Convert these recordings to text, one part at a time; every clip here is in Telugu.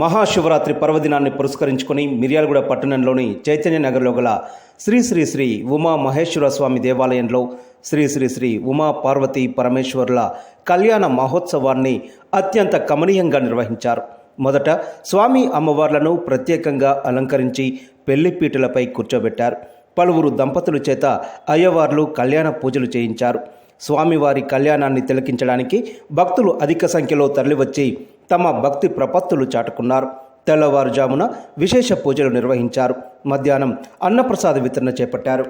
మహాశివరాత్రి పర్వదినాన్ని పురస్కరించుకొని మిర్యాలగూడ పట్టణంలోని చైతన్య నగర్లో గల శ్రీ శ్రీ శ్రీ ఉమా మహేశ్వర స్వామి దేవాలయంలో శ్రీ శ్రీ శ్రీ ఉమా పార్వతీ పరమేశ్వరుల కళ్యాణ మహోత్సవాన్ని అత్యంత కమనీయంగా నిర్వహించారు. మొదట స్వామి అమ్మవార్లను ప్రత్యేకంగా అలంకరించి పెళ్లిపీటలపై కూర్చోబెట్టారు. పలువురు దంపతుల చేత అయ్యవార్లు కళ్యాణ పూజలు చేయించారు. స్వామివారి కళ్యాణాన్ని తిలకించడానికి భక్తులు అధిక సంఖ్యలో తరలివచ్చి తమ భక్తి ప్రపత్తులు చాటుకున్నారు. తెల్లవారుజామున విశేష పూజలు నిర్వహించారు. మధ్యాహ్నం అన్నప్రసాద వితరణ చేపట్టారు.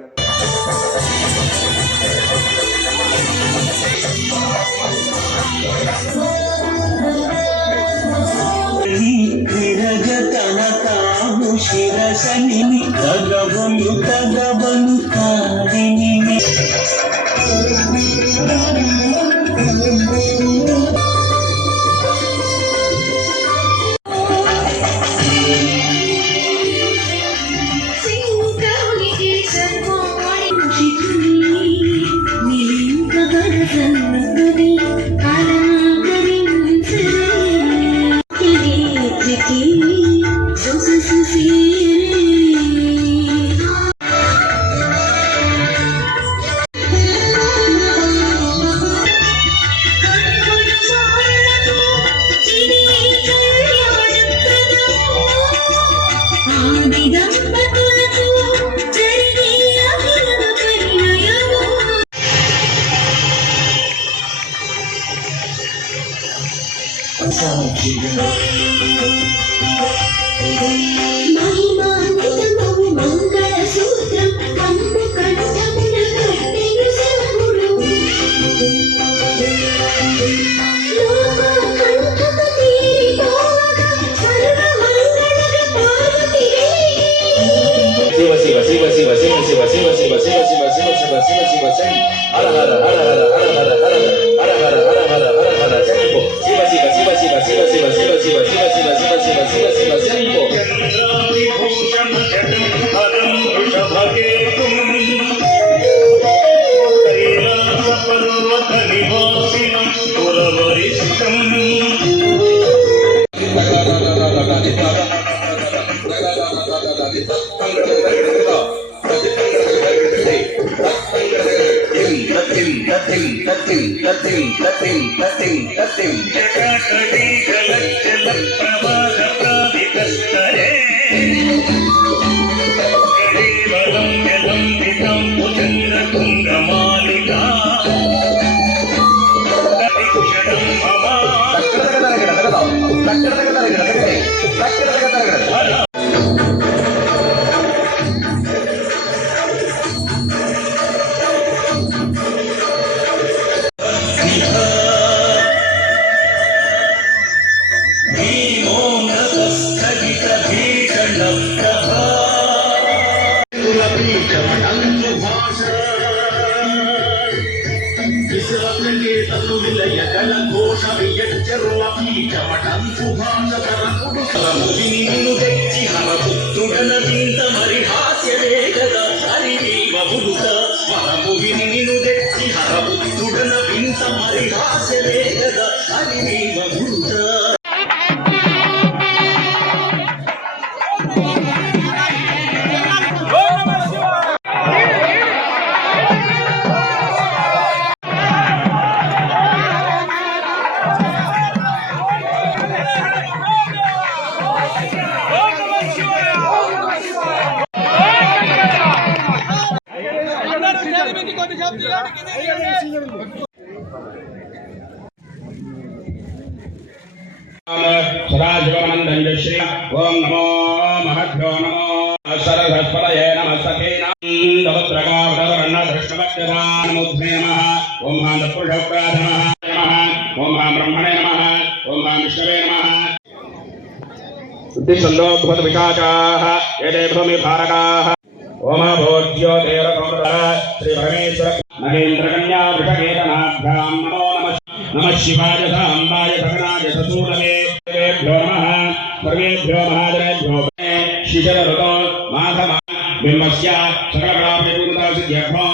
ओम नमो महद्भ्यो नमो सरस्वतये नमस्तेन दवत्रकावरण्यदृष्टवत्यदानमुद्मे नमः ओम हां पुरुषप्राधमः नमः ओम हां ब्रह्मणे नमः ओम हां विष्णवे नमः बुद्धिसन्दो भूतविकाचाः एते भूमि भारकाः ओम भोज्यो देवकौरः श्री परमेश्वर महेन्द्रकन्या वृषकेतनाभ्यां नमो नमः शिवाय साम्बाय भगनाय ससूरवे देवेभ्यो नमः सर्वेभ्यो महाजनेभ्यो शिशिर ऋतो माघ बिम्बस्य सकलकलापरिपूर्णता सिद्ध्यर्थो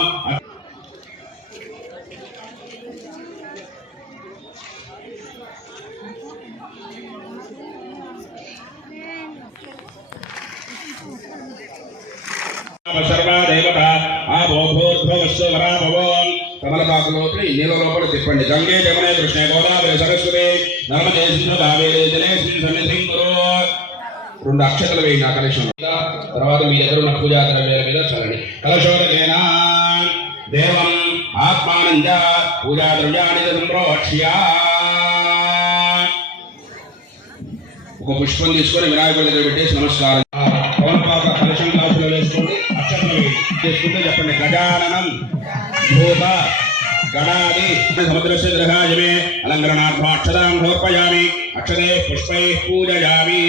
కలశస్థ వరాభవం కమలపాకు లోపలి నీళ్ళ లోపల తిప్పండి. గంగే జమునే కృష్ణ గోదావరి సరస్వతి నర్మదే సింధు కావేరి జలేస్మిన్ సన్నిధిం కురు. 2 అక్షతలు వేయండి ఆ కలశం. తర్వాత మీ దగ్గర ఉన్న పూజా ద్రవ్యాల మీద చల్లండి. కలశోదకేన దేవం ఆత్మానం చ పూజా ద్రవ్యాన్ని సంప్రోక్ష్య. ఒక పుష్పం తీసుకొని వినాయకుడి దగ్గర పెట్టేసి నమస్కారం. పవనపాక కలశం కలశంలో వేసుకోండి. అక్షతలు వేసుకుంటే చెప్పండి. గజాననం భూత గణాది సముద్రస్య గ్రహాయమే అలంకరణార్థాక్షతాం సమర్పయామి. అక్షతే పుష్పై పూజయామి.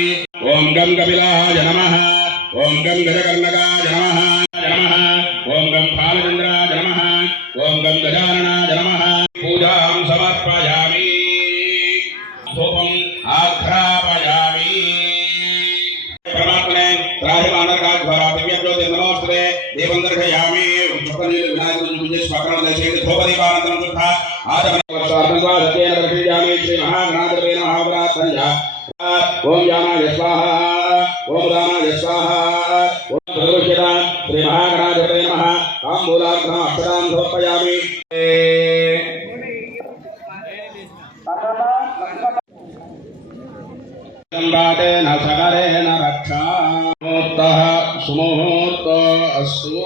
ఓం గం కపిలాయ నమః. ఓం గం గజకర్ణకాయ నమః. ఓం గం బాలచంద్రాయ నమః. ఓం గం గజాననాయ నమః. పూజాం సమర్పయామి. ధూపం ఆఘ్రాపయామి. పరమాత్మనే రాజమానర్గాద్వారా దివ్యజ్యోతి నమోస్తుతే దీపం దర్శయామి. వినాయకుడిని పూజ చేసి పక్కన దర్శయండి. ధూపదీపానంతరం శుద్ధ ఆచమన దర్శయామి. శ్రీ మహాగణాధిపతే నమః. ప్రార్థన. ఓం యామాయ స్వాహ. ఓం రామాయ స్వాహ. ఓం సర్వోషిత శ్రీ మహాగణాధిపతే నమః. తాంబూలార్ఘ్రం అక్షతాం సమర్పయామి. సంవాదేన సకరేణ రక్షా. ముహూర్తః సుముహూర్తో అస్తు.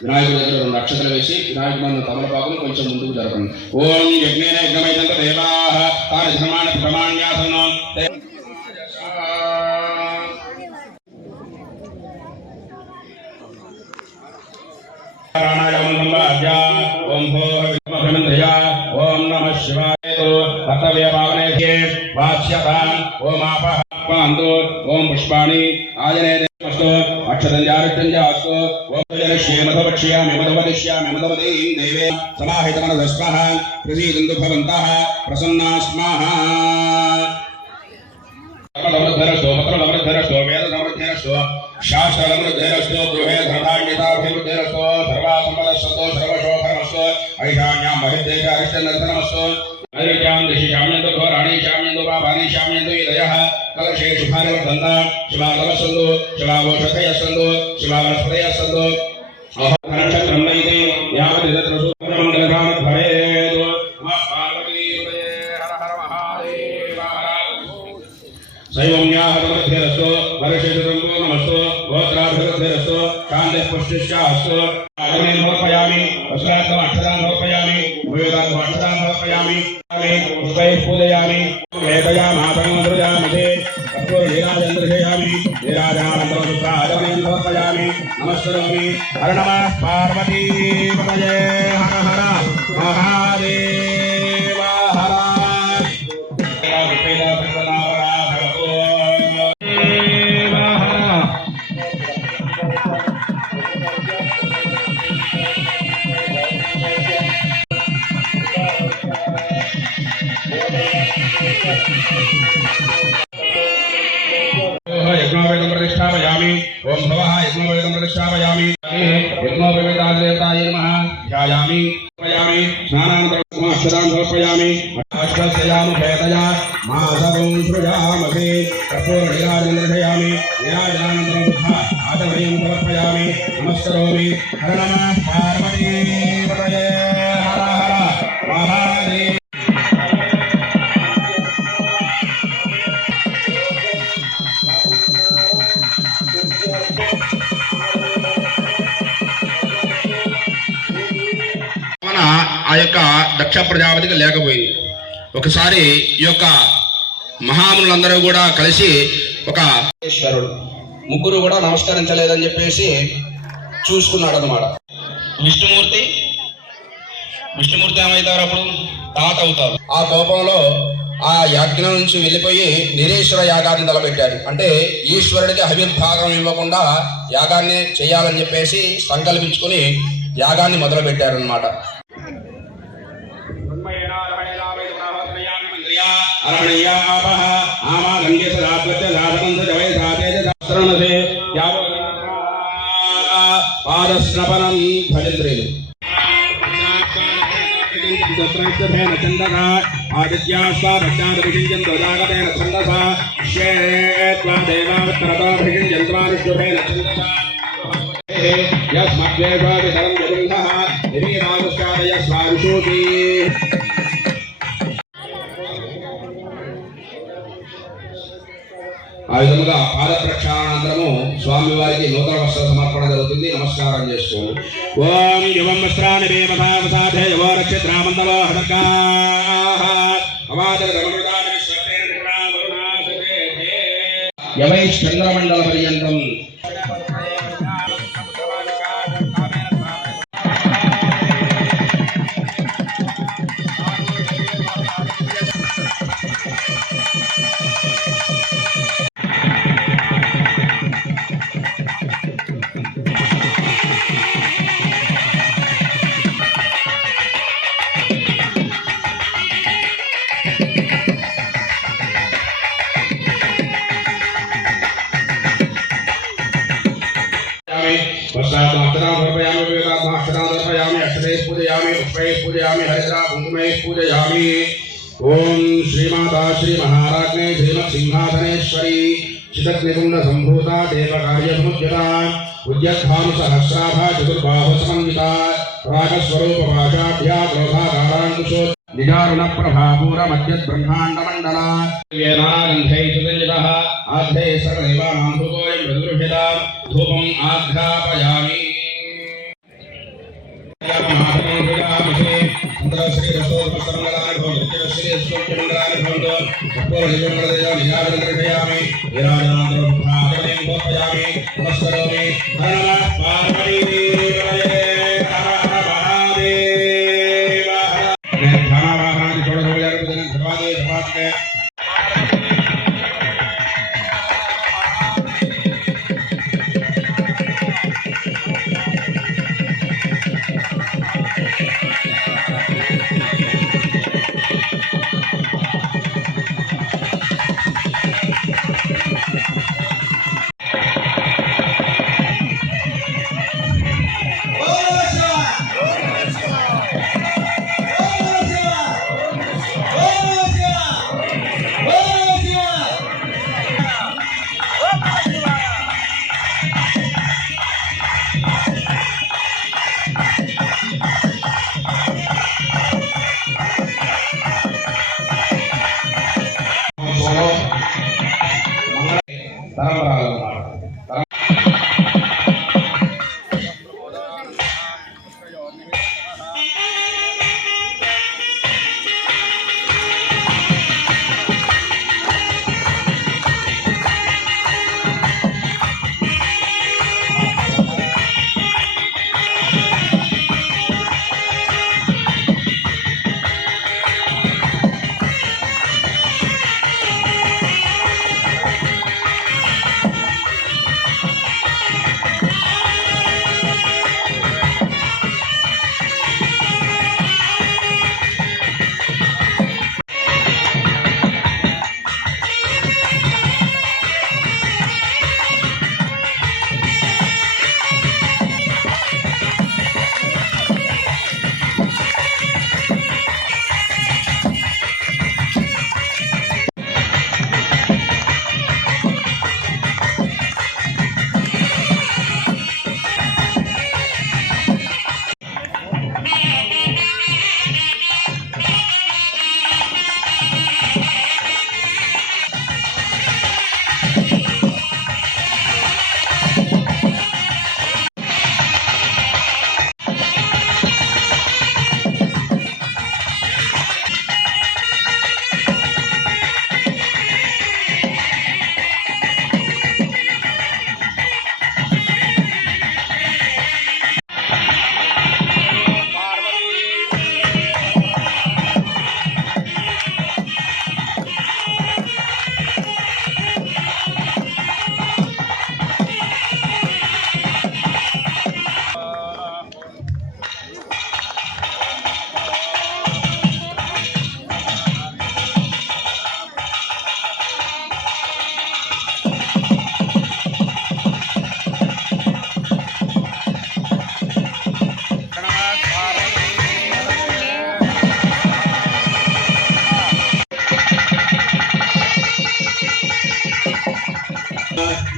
వినాయకుడి దగ్గర 2 అక్షతలు వేసి వినాయకుడు తమలపాకును కొంచెం ముందుకు జరపండి. ఓం యజ్ఞేన యజ్ఞమైదంత దేవాః తాని ధర్మాణి ప్రమాణ్యాసనో. ఓం ఓం నమః శివాయ. కర్తవ్య పావనేభ్యే వాచ్యతాం. ఓం ఆపహ ఓం పుష్పాణి ఆజనే అక్షతం జారిత్యంజాస్తు. ఓం జనశ్యే మధవక్ష్యామి మధవదిష్యామి మధవదీం దేవే సమాహితమనదస్మః ప్రసీదంతు భవంతః ప్రసన్నా స్మః. సమృద్ధరస్తో పత్రమృద్ధరస్తో వేదసమృద్ధరస్తో శాస్త్రమృద్ధరస్తో గృహే ధర్మాన్యతాభివృద్ధరస్తో సర్వాసంపదస్తో సర్వశోభరమస్తో ఐషాన్యాం మహిద్దేశ అరిష్టనర్ధనమస్తో నైరుత్యాం దిశి శామ్యంతో ఘోరాణి శామ్యంతో పాపాని శామ్యంతో ఇదయః కలశే శుభానివర్ధంత శివాగవస్సందు శివాగోషధయస్సందు శివావనస్పతయస్సందు. నక్షత్రం నైతే యావతి తత్ర సూత్రమంగళకామ భవేత్. శైవమ్యాహతమధ్యరస్తో వర్షేషురంభూర్ణమస్తో గోత్రాభివృద్ధిరస్తో శాంతిపుష్టిశ్చాస్తు. సమర్పయామి. వస్త్రార్థం అక్షతాం సమర్పయామి. ఉపయోగార్థం అక్షతాం సమర్పయామి. పుష్పైః పూజయామి. ఏకయామాసం సృజామహే. కర్పూరనీరాజందర్శయామి. నీరాజనానంతరం శుద్ధాచమనీయం సమర్పయామి. నమస్కరోమి. హర నమః పార్వతీపతయే. హర హర మహాదేవ హర. యజ్ఞోపేతం ప్రతిష్టాపయామి. ఓం భవః యజ్ఞోపేతం ప్రతిష్టాపయామి. యజ్ఞోపేతాదేవతాయే నమః. ధ్యాయామి సమర్పయామి. స్నానానంతరం అక్షతాం సమర్పయామి. అష్టస్యాము భేతయా మాసవం సృజామహే. కర్పూరనీరాజనం దర్శయామి. నీరాజనానంతరం శుద్ధ ఆచమనీయం సమర్పయామి. నమస్కరోమి. హర నమః పార్వతీపతయే. హర హర మహాదేవ. ఆ యొక్క దక్ష ప్రజాపతికి లేకపోయింది. ఒకసారి ఈ యొక్క మహామునులందరూ కూడా కలిసి ఒక ఈశ్వరుడు ముగ్గురు కూడా నమస్కరించలేదని చెప్పేసి చూసుకున్నాడు అన్నమాట. విష్ణుమూర్తి ఏమవుతారు? అప్పుడు తాత అవుతారు. ఆ కోపంలో ఆ యజ్ఞం నుంచి వెళ్ళిపోయి నిరీశ్వర యాగాన్ని తలపెట్టారు. అంటే ఈశ్వరుడికి అవిర్భాగం ఇవ్వకుండా యాగాన్ని చేయాలని చెప్పేసి సంకల్పించుకుని యాగాన్ని మొదలు పెట్టారు అన్నమాట. పాదస్నపనం భజంత్రేలు ఆదిత్యాస్వాభక్షాదభిషించంతోజాగతేన ఛందసా శ్వేత్వా దేవావత్తరతోభిషించంత్వానుష్ఠుభేన ఛందసా यस्मद्वेषादि धरं जगुंधः निवेदानुष्ठादय स्वारुषोति ఆ విధముగా పాద ప్రక్షాళనానంతరము స్వామివారికి నూతన వస్త్ర సమర్పణ జరుగుతుంది. నమస్కారం చేసుకోండి. ఓం యువం వస్త్రాని వేమధావసాధే యువ రక్షిద్రామంతవో హదకాః అవాదర ధర్మృతాని విశ్వతేన నిరావరుణాసతే యవైష్ చంద్రమండల పర్యంతం पूजयामि ओम श्रीमाता श्री महाराज्ञे श्रीमत् सिंहासनेश्वरी चिदग्निकुंड संभूता देव कार्य समुज्जता उद्यद्भानु सहस्राभा चतुर्बाहु समन्विता रागस्वरूप भाषाढ्या क्रोधाकारांकुशो निजारुण प्रभापूर मध्यद ब्रह्मांड मंडला येनागंधै सुगंधितः आद्धे सर्वदेवानां धूपोऽयं प्रदृश्यता धूपम् आघ्रापयामि श्री रसोत्सवमंगलानि भवन्तु श्री रसोत्सवमंगलानि भवन्तु पूर्वजन्मदेव निराजनदर्शयामि विराजनान्तरं भोपयामि नमस्करोमि नमः पार्वतीदेवाय हर हर महादेव ध्यानावाहनादि षोडशोपचारपूजनं सर्वादि समाप्ते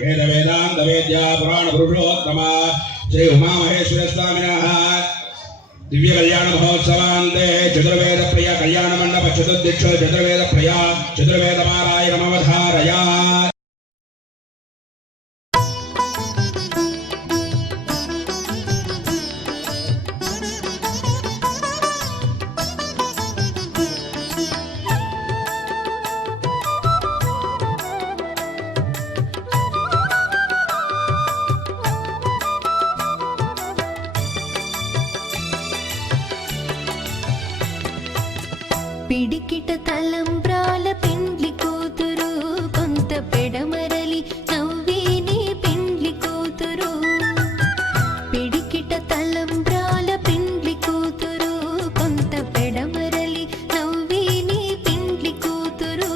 वेद वेदांत वेद्या पुराण पुरुषोत्तम श्री उमा महेश्वर स्वामिनः दिव्य कल्याण महोत्सवान्ते चतुर्वेद प्रिय कल्याण मंडप चतुर्दिक्ष चतुर्वेद प्रिय चतुर्वेद पारायणमवधारया। పిడికిట తలంబ్రాల పెండ్లి కూతురు కొంత పెడమరలి నవ్వేనే పెండ్లి కూతురు పిడికిట తలంబ్రాల పెండ్లి కూతురు కొంత పెడమరలి నవ్వేనే పెండ్లి కూతురు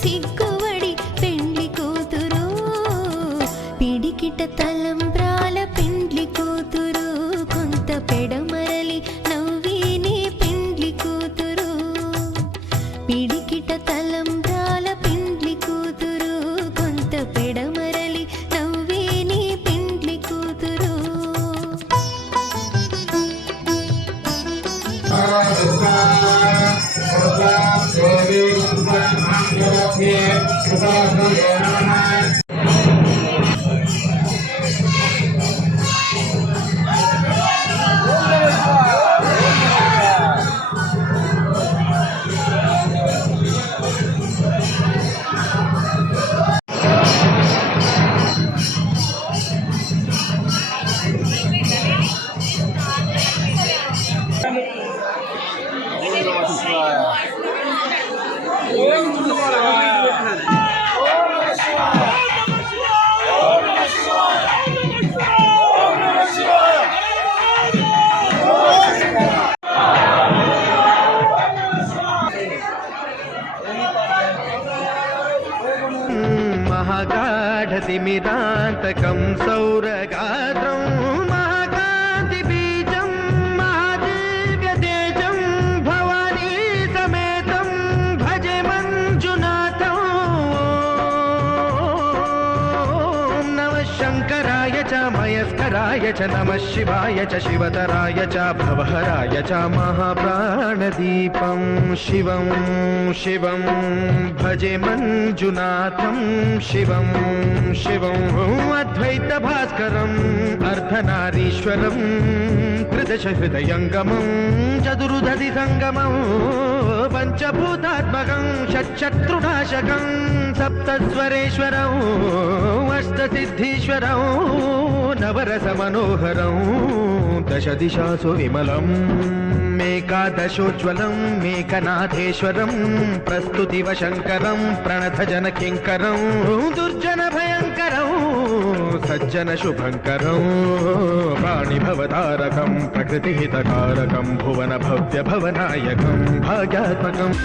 సిగ్గువడి పెండ్లి కూతురు పిడికిట తలంబ్రాల పెండ్లి కూతురు కొంత పెడమరలి నవ్వేనే పెండ్లి కూతురు పిడికిట తలంబ్రాల పెండ్లి కూతురు కొంత పెడమరలి నవ్వేనే పెండ్లి కూతురు महागाढतिमिरान्तकं सौरगात्रं महाकान्तिबीजं महादिव्यतेजं भवानी समेतं भजे मञ्जुनाथं नमः शङ्कराय च मयस्कराय च नमः शिवाय च शिवतराय च भवहराय च महाप्राणदीपं शिवं शिवं भजे मञ्जुनाथं शिवं शिवं अद्वैतभास्करम् अर्धनारीश्वरं त्रिदशहृदयङ्गमं चतुर्दधिसङ्गमं पञ्चभूतात्मकं षट्शत्रुनाशकं सप्तस्वरेश्वरं अष्टसिद्धीश्वरं नवरसमनोहरं दशदिशासु विमलम् मेकादशोज्ज्वलं मेकनाथेश्वरं प्रस्तुतिव शङ्करं प्रणतजनकिङ्करं दुर्जनभयङ्करं सज्जनशुभङ्करं पाणिभवतारकं प्रकृतिहितकारकं भुवनभव्यभवनायकं भाग्यात्मकम्